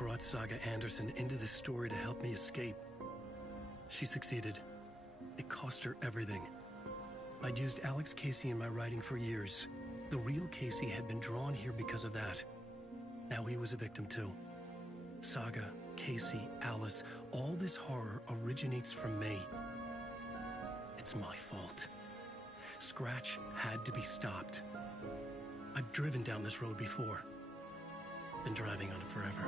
brought Saga Anderson into this story to help me escape. She succeeded. It cost her everything. I'd used Alex Casey in my writing for years. The real Casey had been drawn here because of that. Now he was a victim too. Saga, Casey, Alice, all this horror originates from me. It's my fault. Scratch had to be stopped. I've driven down this road before. Been driving on it forever.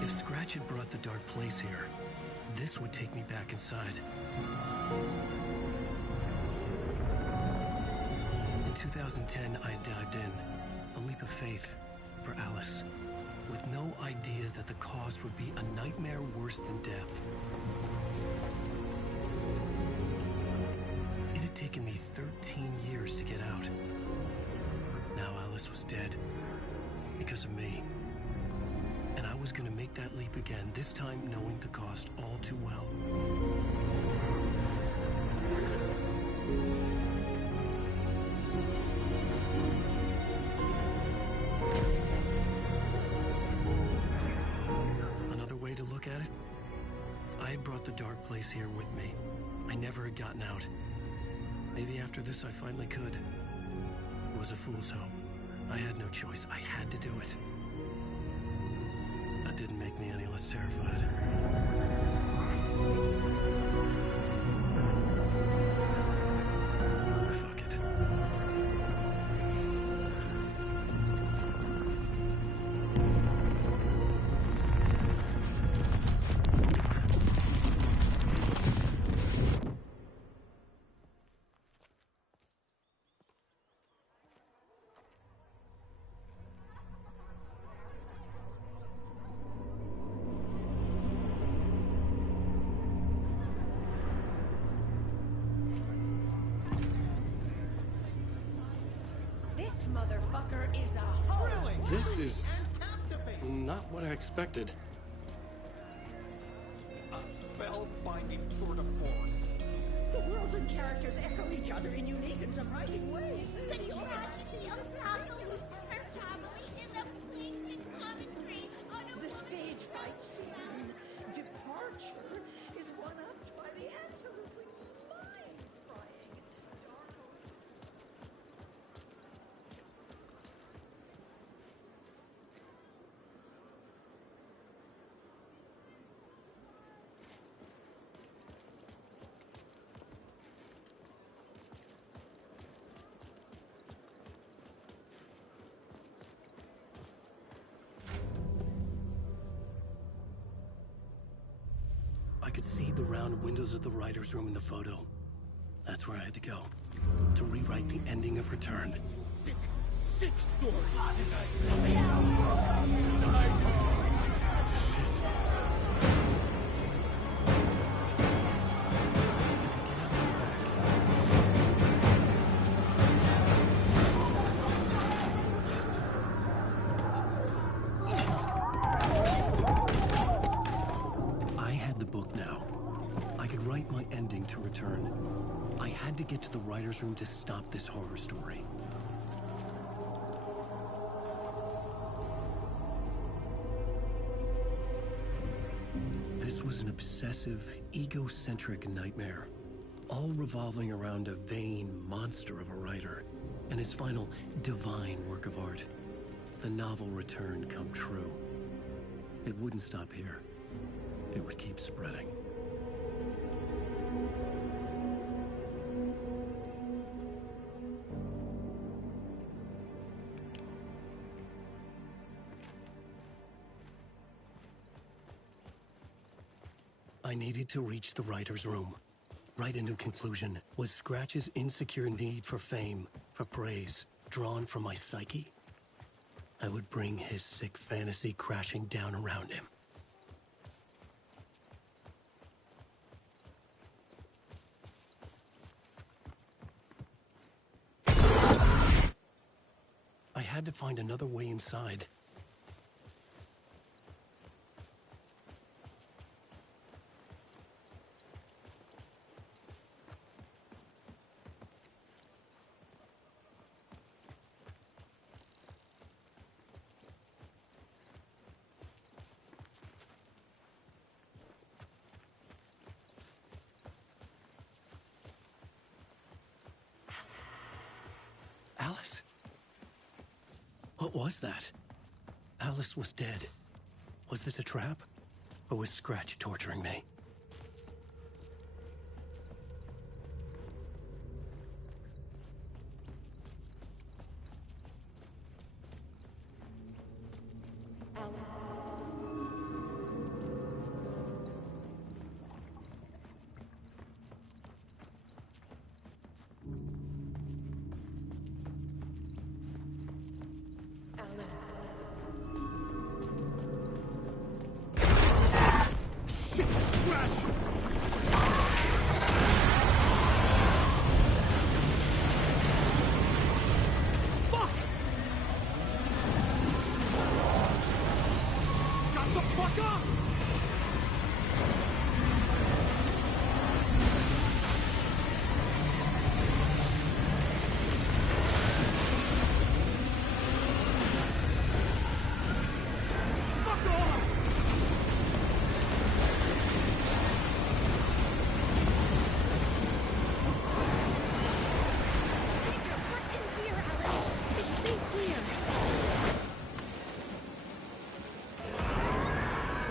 If Scratch had brought the dark place here, this would take me back inside. In 2010, I dived in, a leap of faith for Alice, with no idea that the cost would be a nightmare worse than death. It had taken me 13 years to get out. Now Alice was dead, because of me. And I was gonna make that leap again, this time knowing the cost all too well. Another way to look at it, I had brought the dark place here with me. I never had gotten out. Maybe after this I finally could. It was a fool's hope. I had no choice. I had to do it. That didn't make me any less terrified. Fuck it. Motherfucker is a hoe. Really? This is not what I expected. A spellbinding tour de force. The worlds and characters echo each other in unique and surprising ways. The tragedy of Saga losing her family is a fleeting commentary on a The stage fight scene, Departure, is one-upped by the absolutely mind-frying Dark Ocean. I could see the round windows of the writer's room in the photo. That's where I had to go, to rewrite the ending of Return. Sick, sick story. I had the book now. I could write my ending to Return. I had to get to the writer's room to stop this horror story. This was an obsessive, egocentric nightmare, all revolving around a vain monster of a writer and his final divine work of art, the novel Return come true. It wouldn't stop here. It would keep spreading. I needed to reach the writer's room. Write a new conclusion. Was Scratch's insecure need for fame, for praise, drawn from my psyche? I would bring his sick fantasy crashing down around him. I had to find another way inside. What was that? Alice was dead. Was this a trap? Or was Scratch torturing me?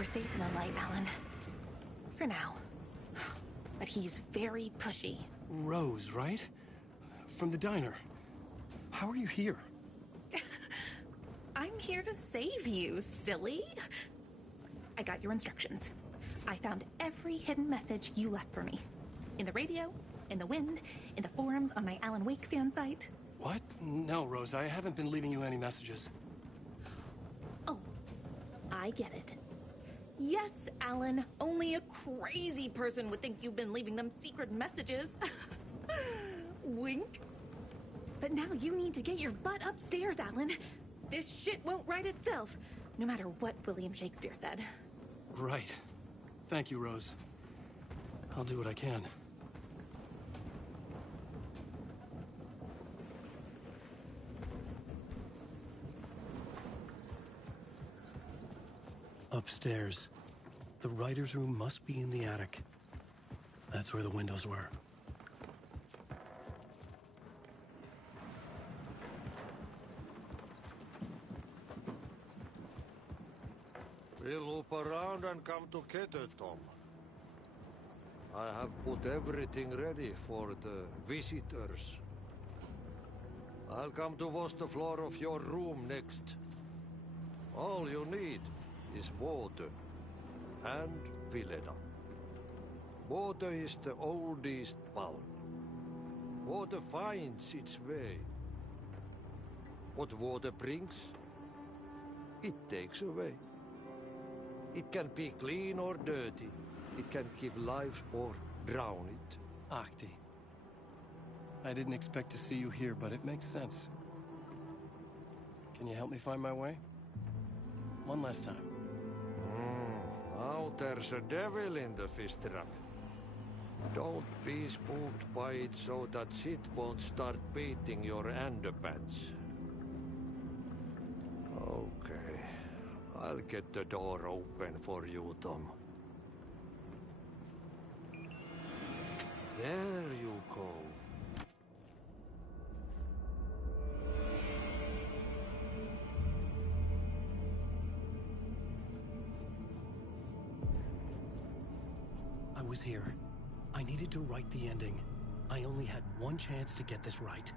Safe in the light, Alan. For now. But he's very pushy. Rose, right? From the diner. How are you here? I'm here to save you, silly. I got your instructions. I found every hidden message you left for me. In the radio, in the wind, in the forums on my Alan Wake fan site. What? No, Rose, I haven't been leaving you any messages. Oh, I get it. Yes, Alan, only a crazy person would think you've been leaving them secret messages. Wink. But now you need to get your butt upstairs, Alan. This shit won't right itself, no matter what William Shakespeare said. Right. Thank you, Rose. I'll do what I can. Upstairs. The writer's room must be in the attic. That's where the windows were. We'll loop around and come together, Tom. I have put everything ready for the visitors. I'll come to wash the floor of your room next. All you need is water and Vileda. Water is the oldest bulb. Water finds its way. What water brings, it takes away. It can be clean or dirty. It can give life or drown it. Ahti. I didn't expect to see you here, but it makes sense. Can you help me find my way? One last time. Now there's a devil in the fish trap. Don't be spooked by it so that shit won't start beating your underpants. Okay. I'll get the door open for you, Tom. There you go. I was here. I needed to write the ending. I only had one chance to get this right.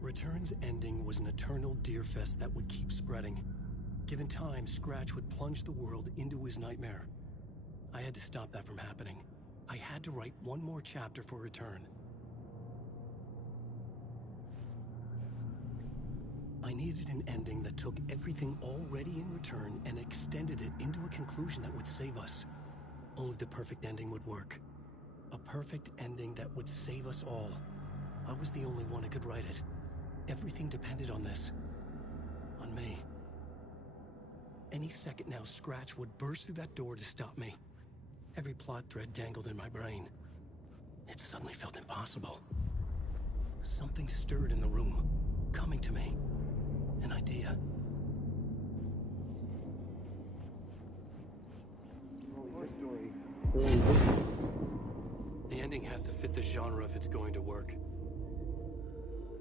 Return's ending was an eternal deerfest that would keep spreading. Given time, Scratch would plunge the world into his nightmare. I had to stop that from happening. I had to write one more chapter for Return. I needed an ending that took everything already in Return and extended it into a conclusion that would save us. Only the perfect ending would work. A perfect ending that would save us all. I was the only one who could write it. Everything depended on this. On me. Any second now, Scratch would burst through that door to stop me. Every plot thread dangled in my brain. It suddenly felt impossible. Something stirred in the room, coming to me. An idea. The ending ending has to fit the genre if it's going to work.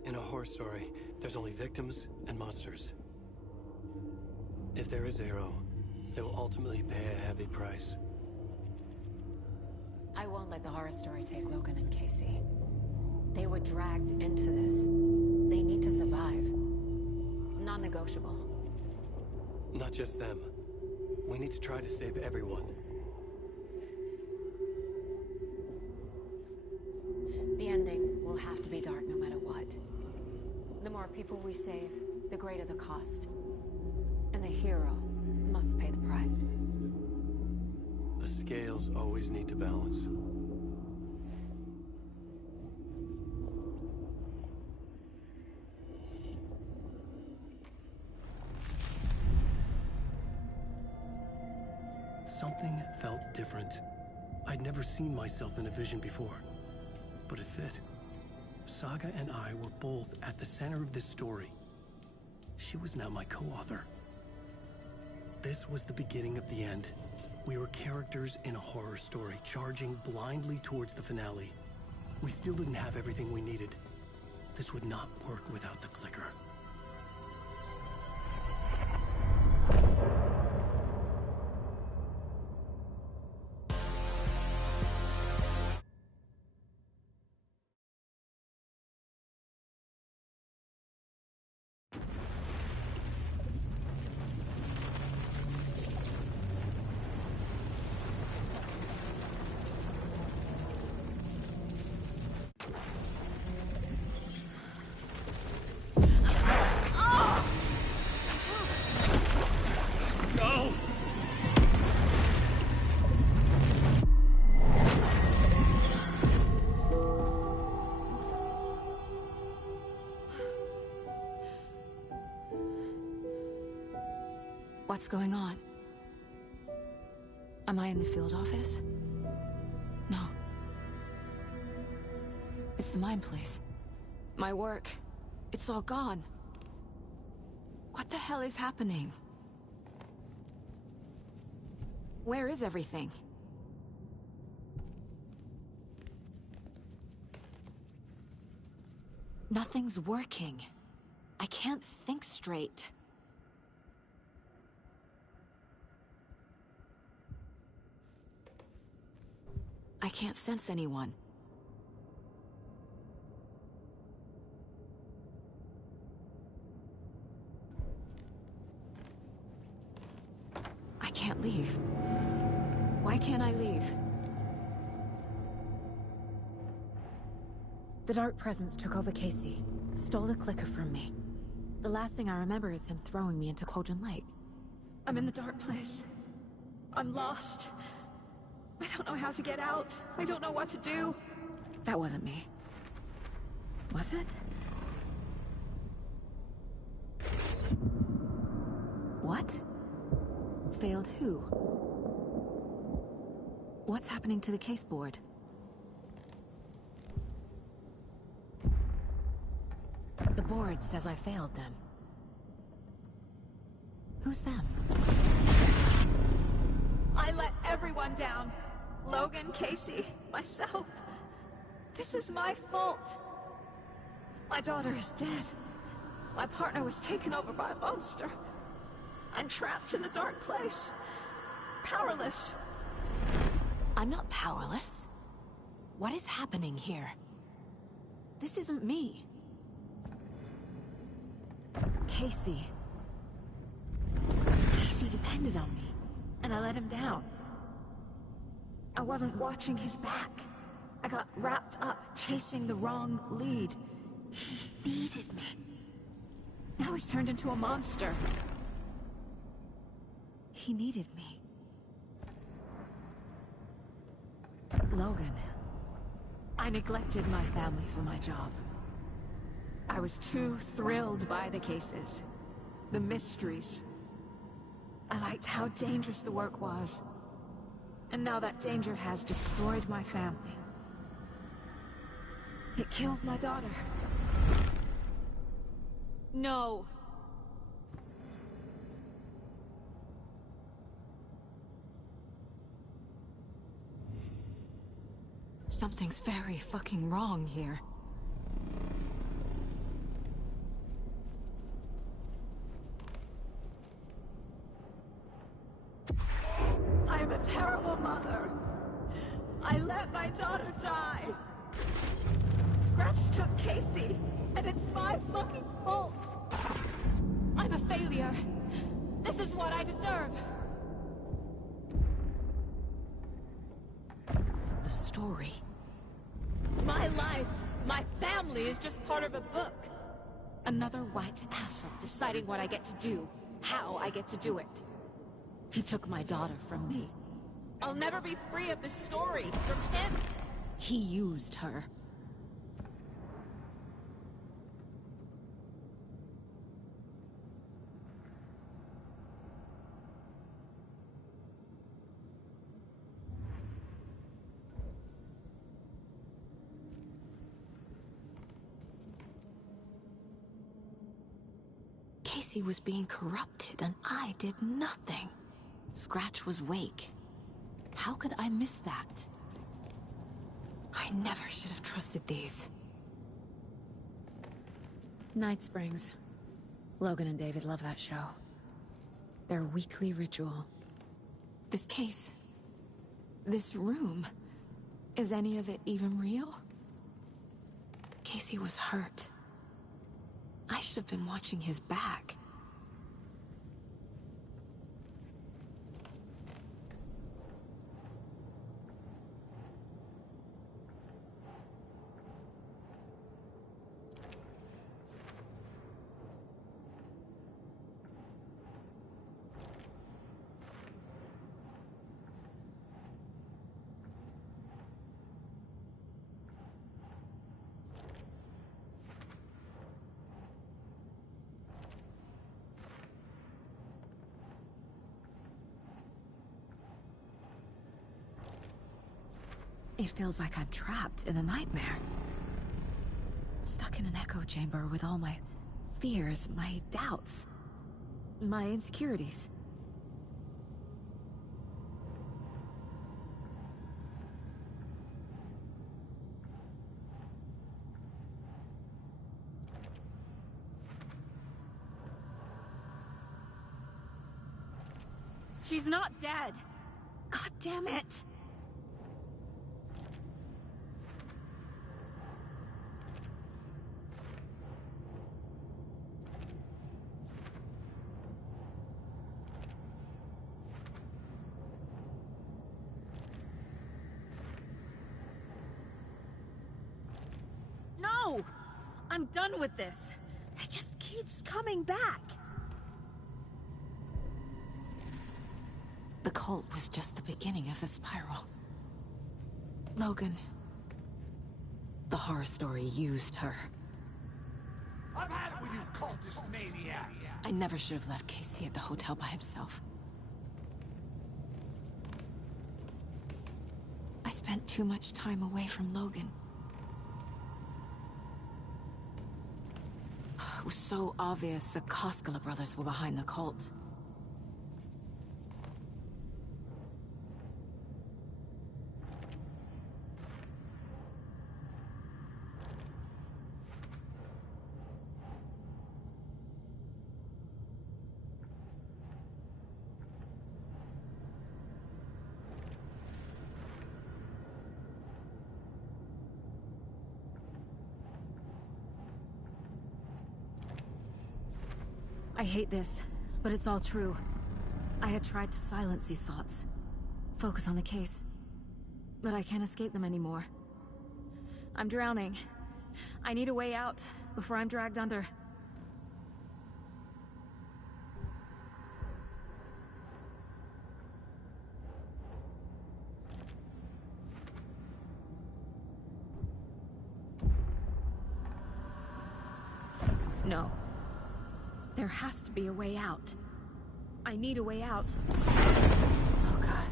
In a horror story, there's only victims and monsters. If there is Arrow, they will ultimately pay a heavy price. I won't let the horror story take Logan and Casey. They were dragged into this. They need to survive. Non-negotiable. Not just them. We need to try to save everyone. The ending will have to be dark no matter what. The more people we save, the greater the cost. And the hero must pay the price. The scales always need to balance. Something felt different. I'd never seen myself in a vision before, but it fit. Saga and I were both at the center of this story. She was now my co-author. This was the beginning of the end. We were characters in a horror story, charging blindly towards the finale. We still didn't have everything we needed. This would not work without the clicker. What's going on? Am I in the field office? No. It's the mine place. My work. It's all gone. What the hell is happening? Where is everything? Nothing's working. I can't think straight. I can't sense anyone. I can't leave. Why can't I leave? The dark presence took over Casey, stole the clicker from me. The last thing I remember is him throwing me into Cauldron Lake. I'm in the dark place. I'm lost. I don't know how to get out. I don't know what to do. That wasn't me. Was it? What? Failed who? What's happening to the case board? The board says I failed them. Who's them? I let everyone down. Logan, Casey, myself. This is my fault. My daughter is dead. My partner was taken over by a monster. I'm trapped in the dark place. Powerless. I'm not powerless. What is happening here? This isn't me. Casey. Casey depended on me, and I let him down. I wasn't watching his back. I got wrapped up chasing the wrong lead. He needed me. Now he's turned into a monster. He needed me. Logan. I neglected my family for my job. I was too thrilled by the cases, the mysteries. I liked how dangerous the work was. And now that danger has destroyed my family. It killed my daughter. No. Something's very fucking wrong here. I'm a terrible mother. I let my daughter die. Scratch took Casey, and it's my fucking fault. I'm a failure. This is what I deserve. The story. My life, my family is just part of a book. Another white asshole deciding what I get to do, how I get to do it. He took my daughter from me. I'll never be free of this story from him. He used her. Casey was being corrupted and I did nothing. Scratch was Wake. How could I miss that? I never should have trusted these. Night Springs. Logan and David love that show. Their weekly ritual. This case. This room. Is any of it even real? Casey was hurt. I should have been watching his back. It feels like I'm trapped in a nightmare. Stuck in an echo chamber with all my fears, my doubts, my insecurities. She's not dead. God damn it! No! I'm done with this. It just keeps coming back. The cult was just the beginning of the spiral. Logan. The horror story used her. I've had it with you cultist maniacs. I never should have left Casey at the hotel by himself. I spent too much time away from Logan. It was so obvious the Koskela brothers were behind the cult. I hate this, but it's all true. I had tried to silence these thoughts. Focus on the case. But I can't escape them anymore. I'm drowning. I need a way out before I'm dragged under. No. There has to be a way out. I need a way out. Oh, God.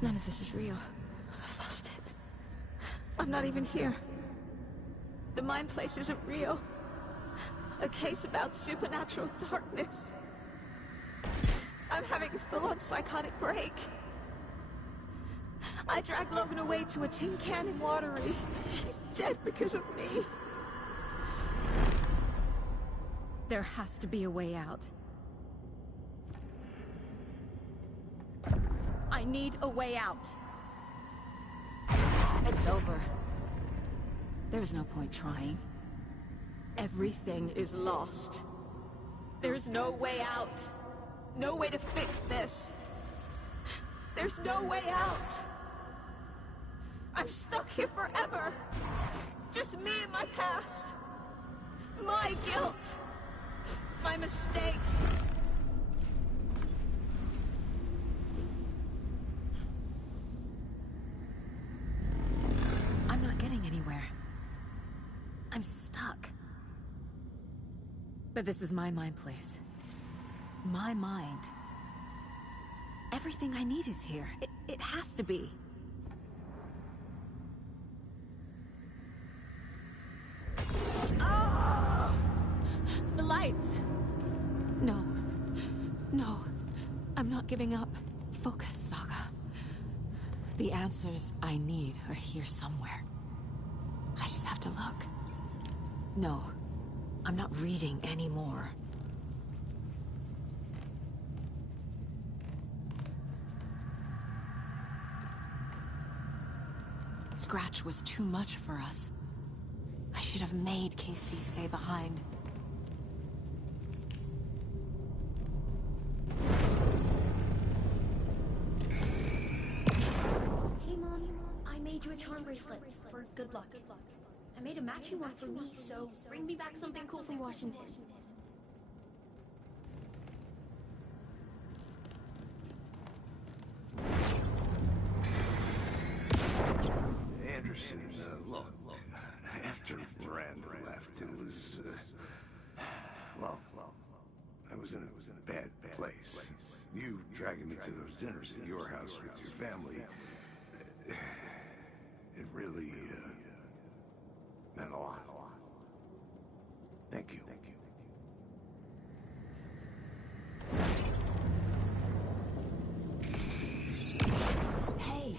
None of this is real. I've lost it. I'm not even here. The mind place isn't real. A case about supernatural darkness. I'm having a full-on psychotic break. I dragged Logan away to a tin can in Watery. She's dead because of me. There has to be a way out. I need a way out. It's over. There's no point trying. Everything is lost. There's no way out. No way to fix this. There's no way out. I'm stuck here forever. Just me and my past. My guilt. My mistakes. I'm not getting anywhere. I'm stuck. But this is my mind place. My mind. Everything I need is here. It has to be. Oh! The lights! No. No. I'm not giving up. Focus, Saga. The answers I need are here somewhere. I just have to look. No. I'm not reading anymore. Scratch was too much for us. I should have made Casey stay behind. Hey Mom, I made you a charm bracelet for good luck. I made a matching one for me, so bring me back something cool from Washington. Anderson, look, after Miranda left, it was, well, I was in a bad place. You dragging me to those dinners at your house with your family, it really, meant a lot. Thank you. Hey.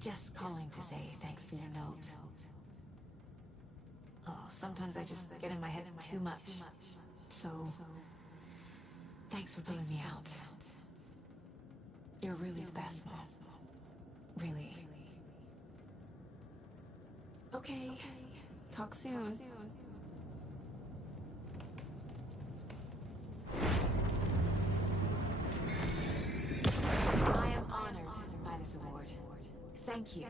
Just calling to say thanks for your note. Oh, sometimes I just get in my head too much. So, thanks for pulling me out. You're really the best, Mom. Really. Okay. Talk soon. I am honored by this award. Thank you.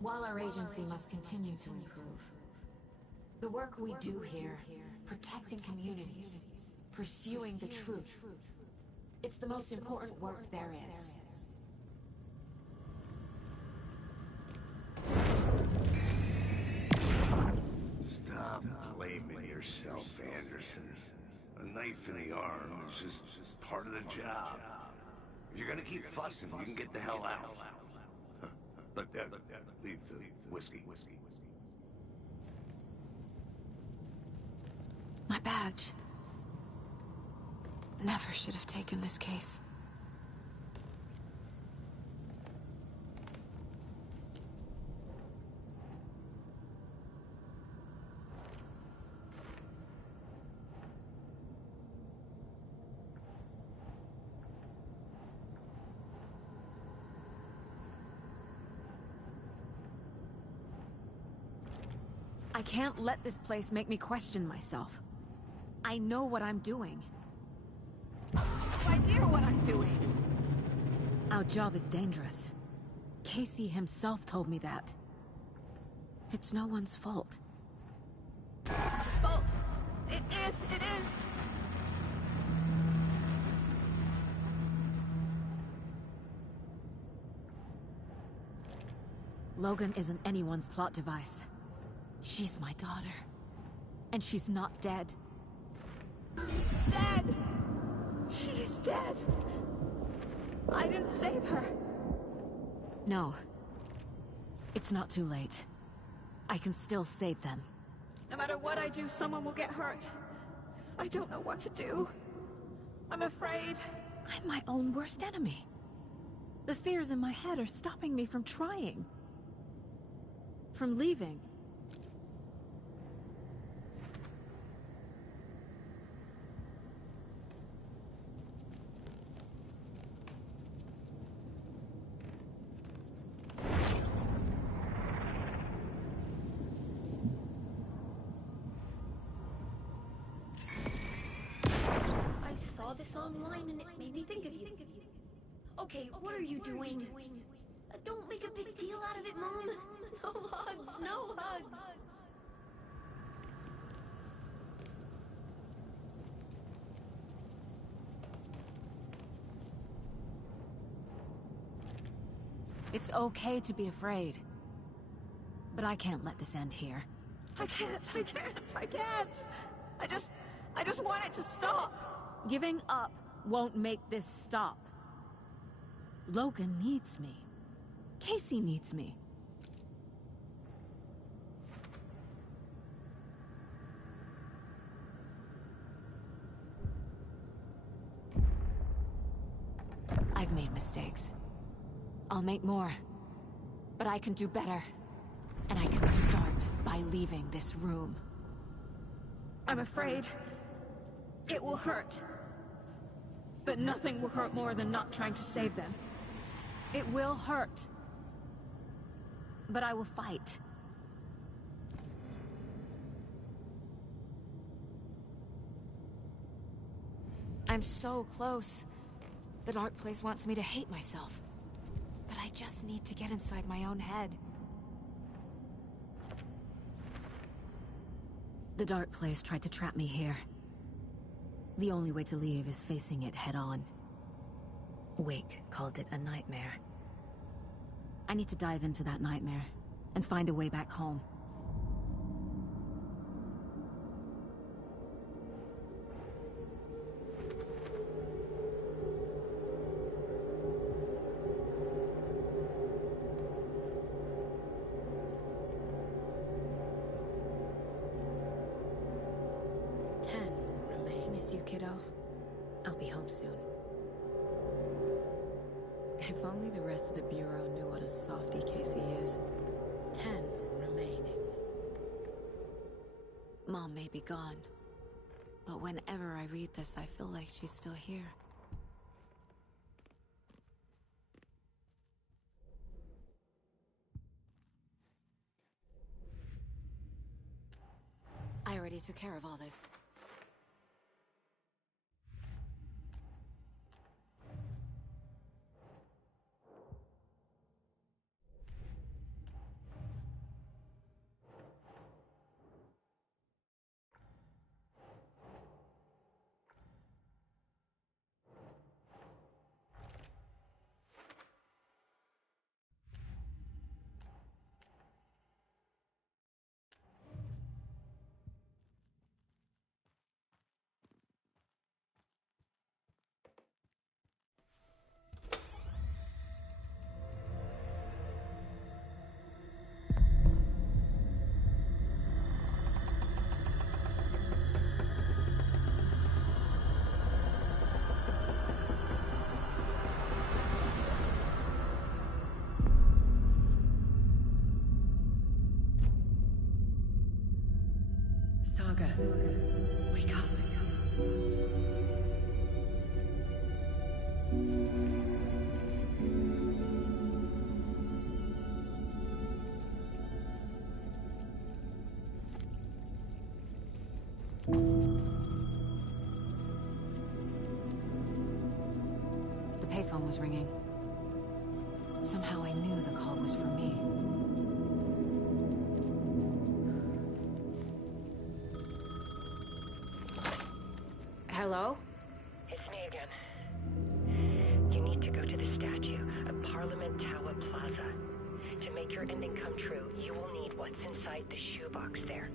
While our agency must continue to improve, the work we do here, protecting communities, pursuing the truth, it's the most important work there is. Stop blaming yourself, Anderson. A knife in the arm is just part of the job. If you're gonna keep fussing, you can get the hell out. But leave the whiskey. My badge. Never should have taken this case. I can't let this place make me question myself. I know what I'm doing. No idea what I'm doing. Our job is dangerous. Casey himself told me that. It's no one's fault. Fault. It is. Logan isn't anyone's plot device. She's my daughter. And she's not dead. Dead! She is dead. I didn't save her. No. It's not too late. I can still save them. No matter what I do, someone will get hurt. I don't know what to do. I'm afraid. I'm my own worst enemy. The fears in my head are stopping me from trying. From leaving. I saw this online and it made me think of you. Okay, what are you doing? Don't make a big deal out of it, Mom. No hugs, no hugs. It's okay to be afraid. But I can't let this end here. I can't. I just want it to stop. Giving up won't make this stop. Logan needs me. Casey needs me. I've made mistakes. I'll make more. But I can do better. And I can start by leaving this room. I'm afraid it will hurt. But nothing will hurt more than not trying to save them. It will hurt. But I will fight. I'm so close. The dark place wants me to hate myself. But I just need to get inside my own head. The dark place tried to trap me here. The only way to leave is facing it head-on. Wake called it a nightmare. I need to dive into that nightmare and find a way back home. Miss you, kiddo. I'll be home soon. If only the rest of the Bureau knew what a softie Casey is. 10 remaining. Mom may be gone, but whenever I read this, I feel like she's still here. I already took care of all this. Saga, wake up. The payphone was ringing. Somehow I knew the call was for me. Hello? It's me again. You need to go to the statue at Parliament Tower Plaza. To make your ending come true, you will need what's inside the shoebox there.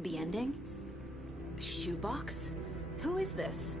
The ending? A shoebox? Who is this?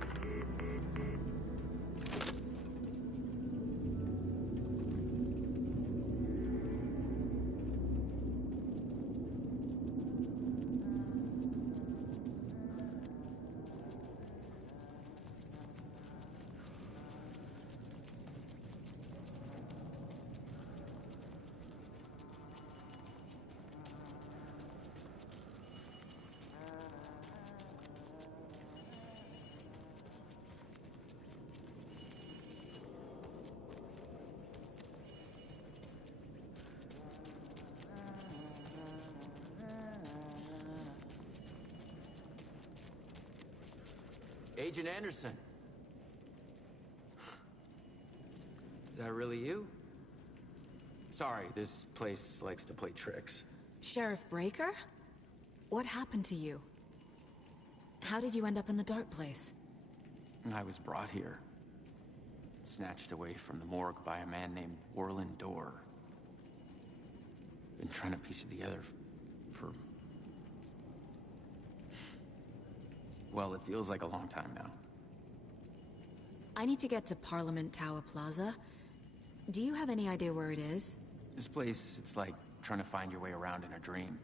Agent Anderson. Is that really you? Sorry, this place likes to play tricks. Sheriff Breaker? What happened to you? How did you end up in the dark place? I was brought here. Snatched away from the morgue by a man named Warland Dorr. Been trying to piece it together for... Well, it feels like a long time now. I need to get to Parliament Tower Plaza. Do you have any idea where it is? This place, it's like trying to find your way around in a dream.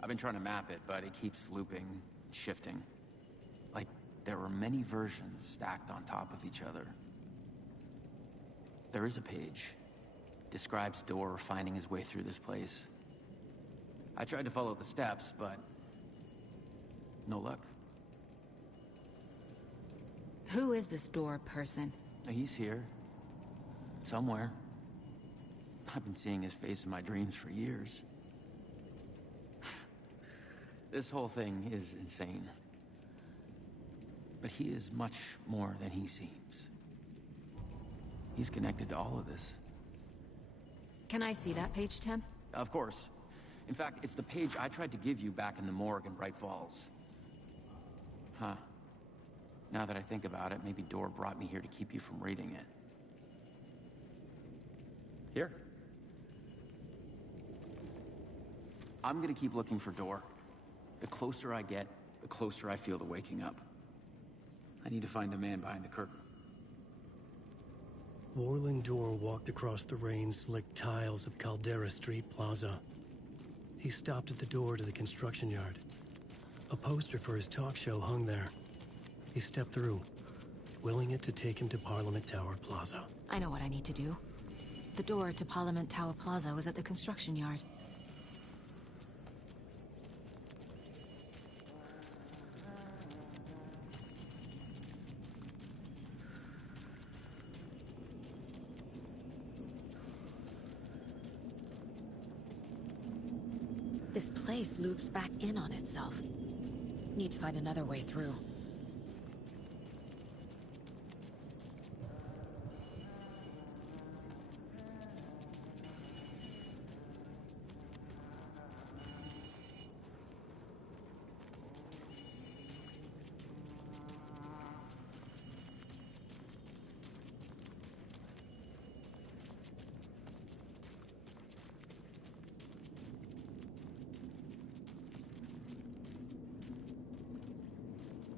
I've been trying to map it, but it keeps looping, shifting. Like there were many versions stacked on top of each other. There is a page. Describes Dorr finding his way through this place. I tried to follow the steps, but no luck. Who is this Dorr person? He's here. Somewhere. I've been seeing his face in my dreams for years. This whole thing is insane. But he is much more than he seems. He's connected to all of this. Can I see that page, Tim? Of course. In fact, it's the page I tried to give you back in the morgue in Bright Falls. Huh. Now that I think about it, maybe Dorr brought me here to keep you from reading it. Here. I'm gonna keep looking for Dorr. The closer I get, the closer I feel to waking up. I need to find the man behind the curtain. Warland Dorr walked across the rain-slicked tiles of Caldera Street Plaza. He stopped at the door to the construction yard. A poster for his talk show hung there. He stepped through, willing it to take him to Parliament Tower Plaza. I know what I need to do. The door to Parliament Tower Plaza was at the construction yard. This place loops back in on itself. Need to find another way through.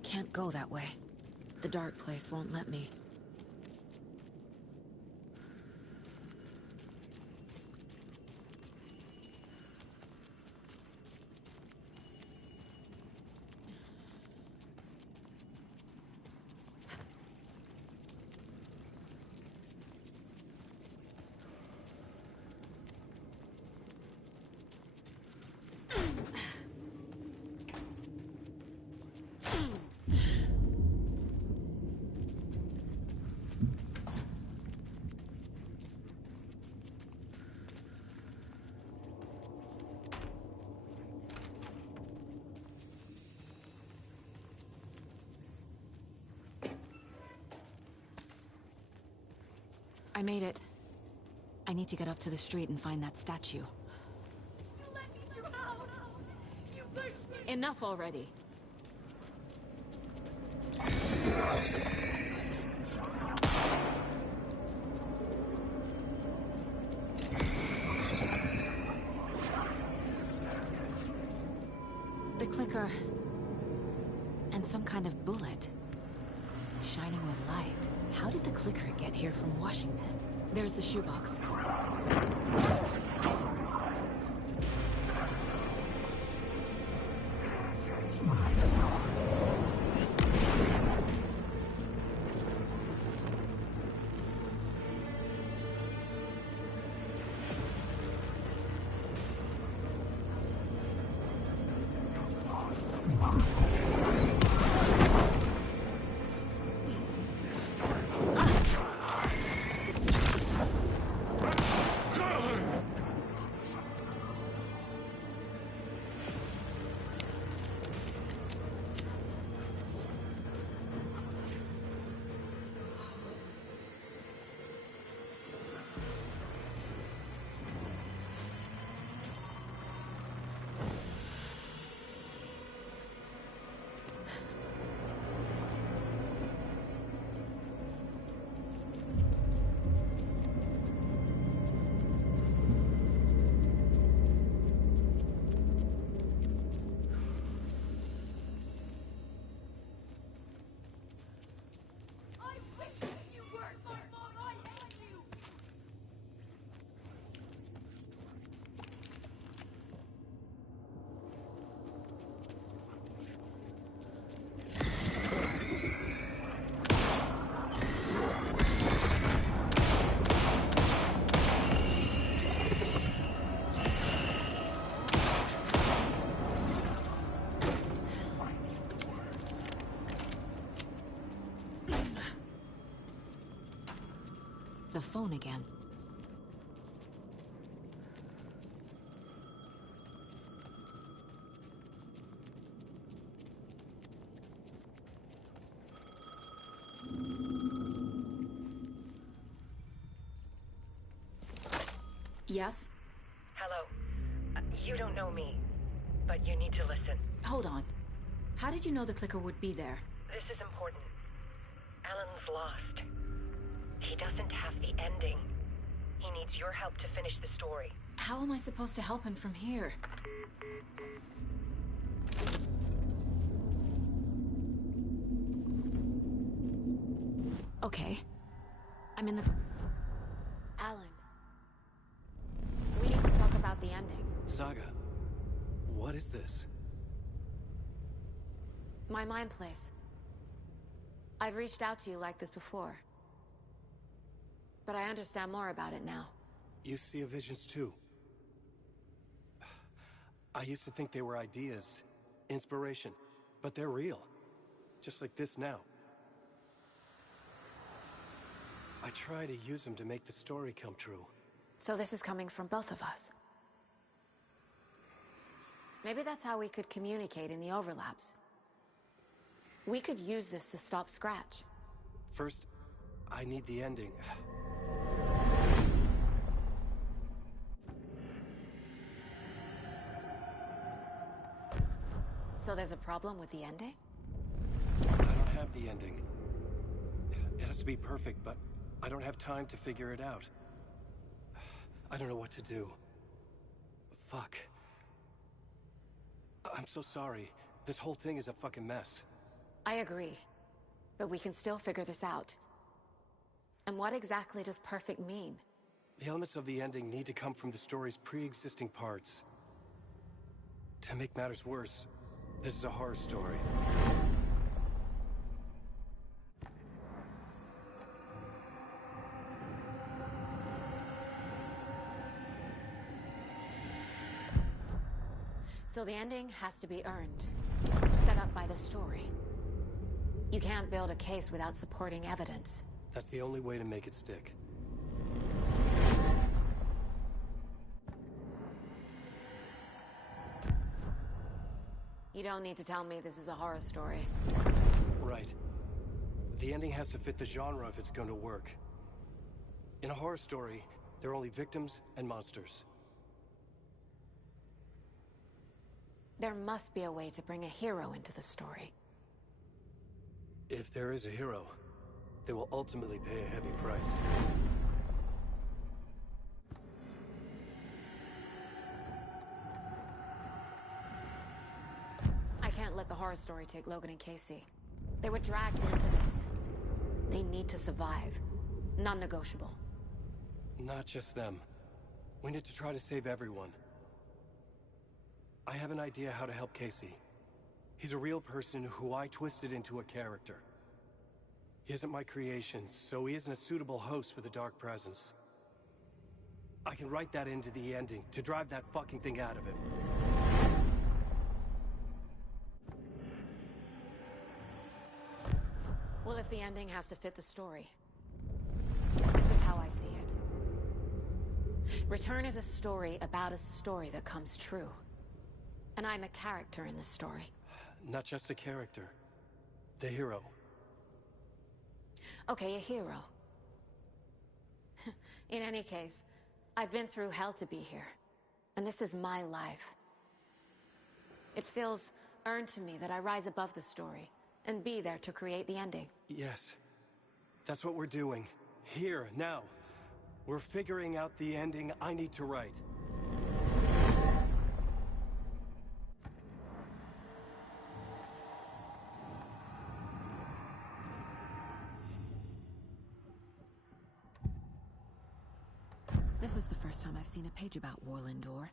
Can't go that way. The dark place won't let me. I made it. I need to get up to the street and find that statue. Let me drown! You pushed me! Enough already. The clicker. And some kind of bullet. Shining with light. How did the clicker get here from Washington? There's the shoebox. the phone again. Yes? Hello. You don't know me, but you need to listen. Hold on. How did you know the clicker would be there? This is important. Alan's lost. He doesn't have the ending. He needs your help to finish the story. How am I supposed to help him from here? Okay. I'm in the... Alan. We need to talk about the ending. Saga, what is this? My mind place. I've reached out to you like this before. But I understand more about it now. You see visions too. I used to think they were ideas, inspiration, but they're real. Just like this now. I try to use them to make the story come true. So this is coming from both of us. Maybe that's how we could communicate in the overlaps. We could use this to stop Scratch. First, I need the ending. So there's a problem with the ending? I don't have the ending. It has to be perfect, but I don't have time to figure it out. I don't know what to do. Fuck. I'm so sorry. This whole thing is a fucking mess. I agree. But we can still figure this out. And what exactly does perfect mean? The elements of the ending need to come from the story's pre-existing parts. To make matters worse, this is a horror story. So the ending has to be earned, set up by the story. You can't build a case without supporting evidence. That's the only way to make it stick. You don't need to tell me this is a horror story. Right. The ending has to fit the genre if it's going to work. In a horror story, there are only victims and monsters. There must be a way to bring a hero into the story. If there is a hero, they will ultimately pay a heavy price. I can't let the horror story take Logan and Casey. They were dragged into this. They need to survive. Non-negotiable. Not just them. We need to try to save everyone. I have an idea how to help Casey. He's a real person who I twisted into a character. He isn't my creation, so he isn't a suitable host for the Dark Presence. I can write that into the ending to drive that fucking thing out of him. Well, if the ending has to fit the story, this is how I see it. Return is a story about a story that comes true. And I'm a character in this story. Not just a character. The hero. Okay, a hero. In any case, I've been through hell to be here. And this is my life. It feels earned to me that I rise above the story and be there to create the ending. Yes. That's what we're doing. Here, now. We're figuring out the ending I need to write. This is the first time I've seen a page about Warlindor.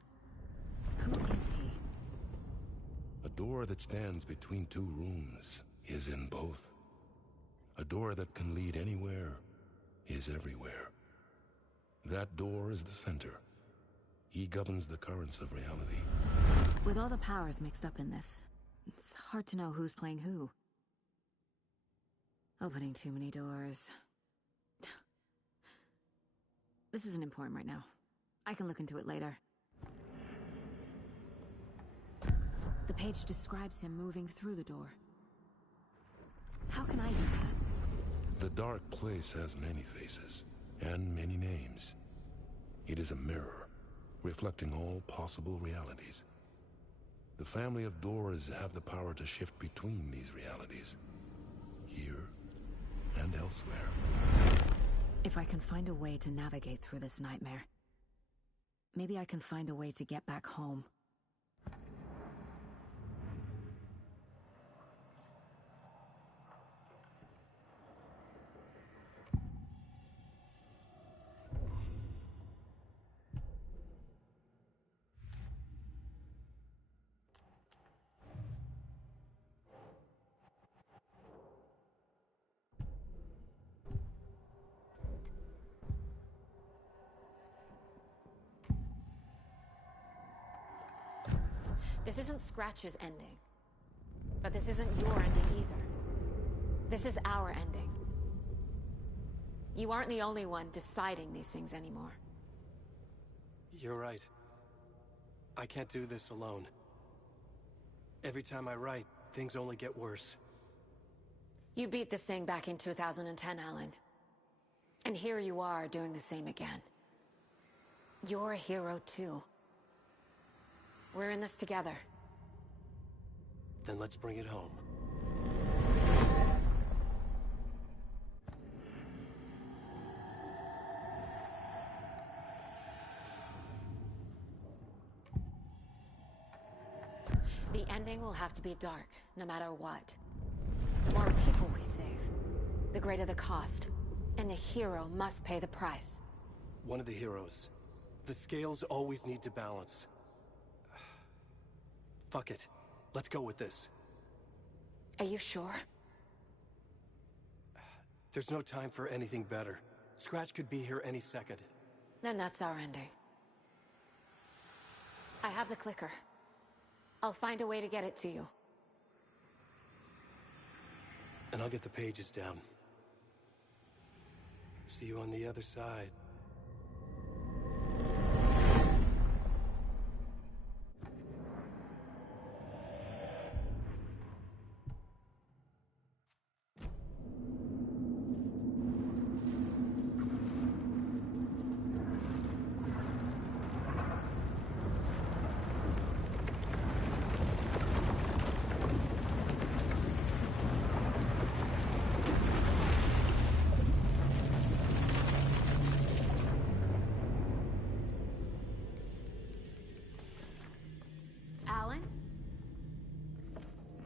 Who is he? A door that stands between two rooms is in both. A door that can lead anywhere is everywhere. That door is the center. He governs the currents of reality. With all the powers mixed up in this, it's hard to know who's playing who. Opening too many doors. This isn't important right now. I can look into it later. The page describes him moving through the door. How can I do that? The dark place has many faces and many names. It is a mirror, reflecting all possible realities. The family of doors have the power to shift between these realities, here and elsewhere. If I can find a way to navigate through this nightmare, maybe I can find a way to get back home. This isn't Scratch's ending. But this isn't your ending either. This is our ending. You aren't the only one deciding these things anymore. You're right. I can't do this alone. Every time I write, things only get worse. You beat this thing back in 2010, Alan. And here you are doing the same again. You're a hero too. We're in this together. Then let's bring it home. The ending will have to be dark, no matter what. The more people we save, the greater the cost. And the hero must pay the price. One of the heroes. The scales always need to balance. Fuck it. Let's go with this. Are you sure? There's no time for anything better. Scratch could be here any second. Then that's our ending. I have the clicker. I'll find a way to get it to you. And I'll get the pages down. See you on the other side.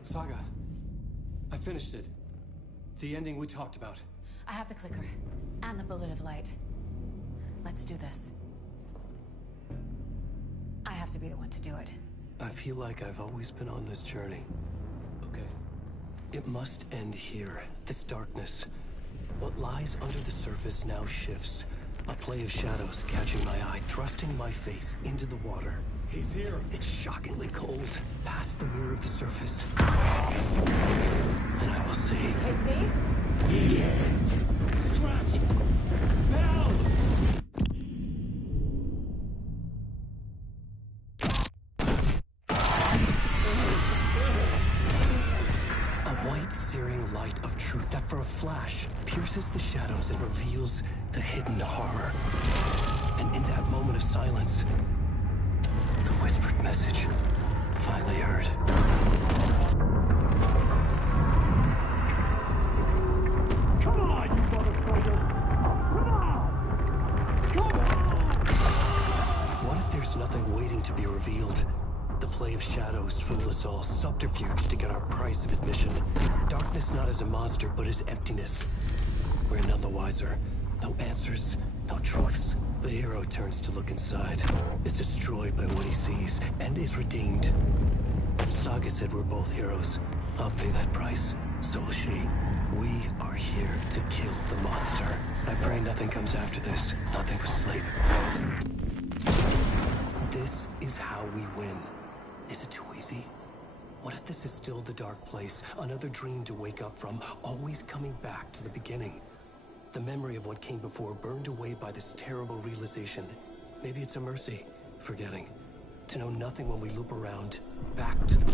Saga, I finished it. The ending we talked about. I have the clicker and the bullet of light. Let's do this. I have to be the one to do it. I feel like I've always been on this journey. Okay. It must end here, this darkness. What lies under the surface now shifts. A play of shadows catching my eye, thrusting my face into the water. He's here. It's shockingly cold, past the mirror of the surface. And I will see. Casey? The end. Scratch! Now! A white, searing light of truth that for a flash pierces the shadows and reveals the hidden horror. And in that moment of silence, the whispered message finally heard. Come on, you motherfucker! Come on! Come on! What if there's nothing waiting to be revealed? The play of shadows fool us all, subterfuge to get our price of admission. Darkness not as a monster, but as emptiness. We're none the wiser. No answers, no truths. The hero turns to look inside, is destroyed by what he sees, and is redeemed. Saga said we're both heroes. I'll pay that price. So will she. We are here to kill the monster. I pray nothing comes after this. Nothing but sleep. This is how we win. Is it too easy? What if this is still the dark place? Another dream to wake up from, always coming back to the beginning? The memory of what came before burned away by this terrible realization. Maybe it's a mercy, forgetting. To know nothing when we loop around, back to the...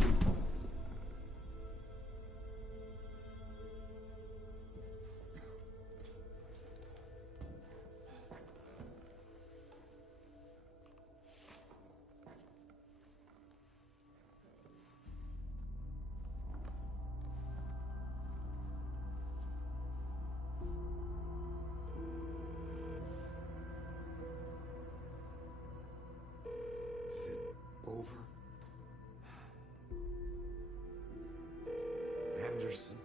Is it over? Anderson?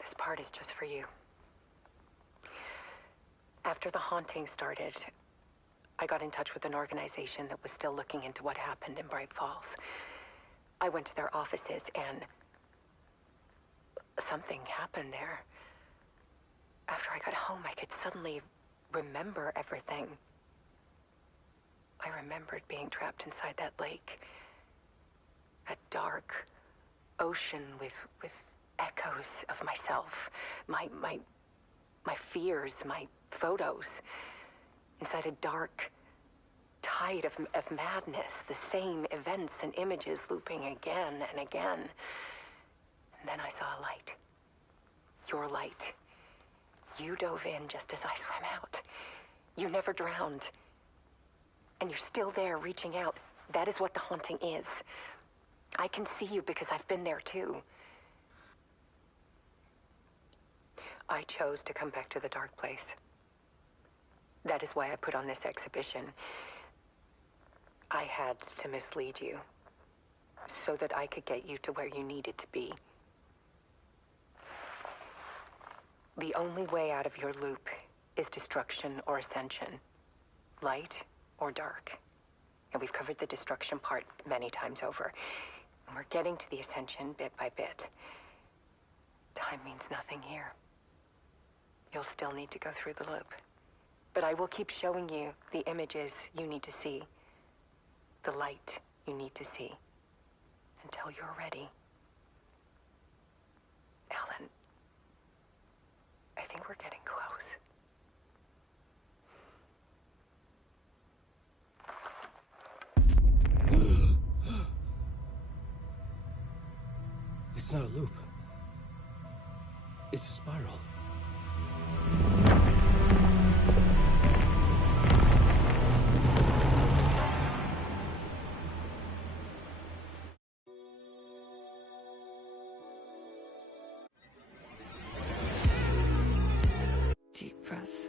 This part is just for you. After the haunting started, I got in touch with an organization that was still looking into what happened in Bright Falls. I went to their offices and something happened there. After I got home, I could suddenly remember everything. I remembered being trapped inside that lake. A dark ocean with echoes of myself, my fears, my photos, inside a dark tide of madness, the same events and images looping again and again. And then I saw a light. Your light. You dove in just as I swam out. You never drowned. And you're still there reaching out. That is what the haunting is. I can see you because I've been there too. I chose to come back to the dark place. That is why I put on this exhibition. I had to mislead you, so that I could get you to where you needed to be. The only way out of your loop is destruction or ascension, light or dark. And we've covered the destruction part many times over. And we're getting to the ascension bit by bit. Time means nothing here. You'll still need to go through the loop. But I will keep showing you the images you need to see, the light you need to see, until you're ready. Alan, I think we're getting close. It's not a loop. It's a spiral. Deep breaths.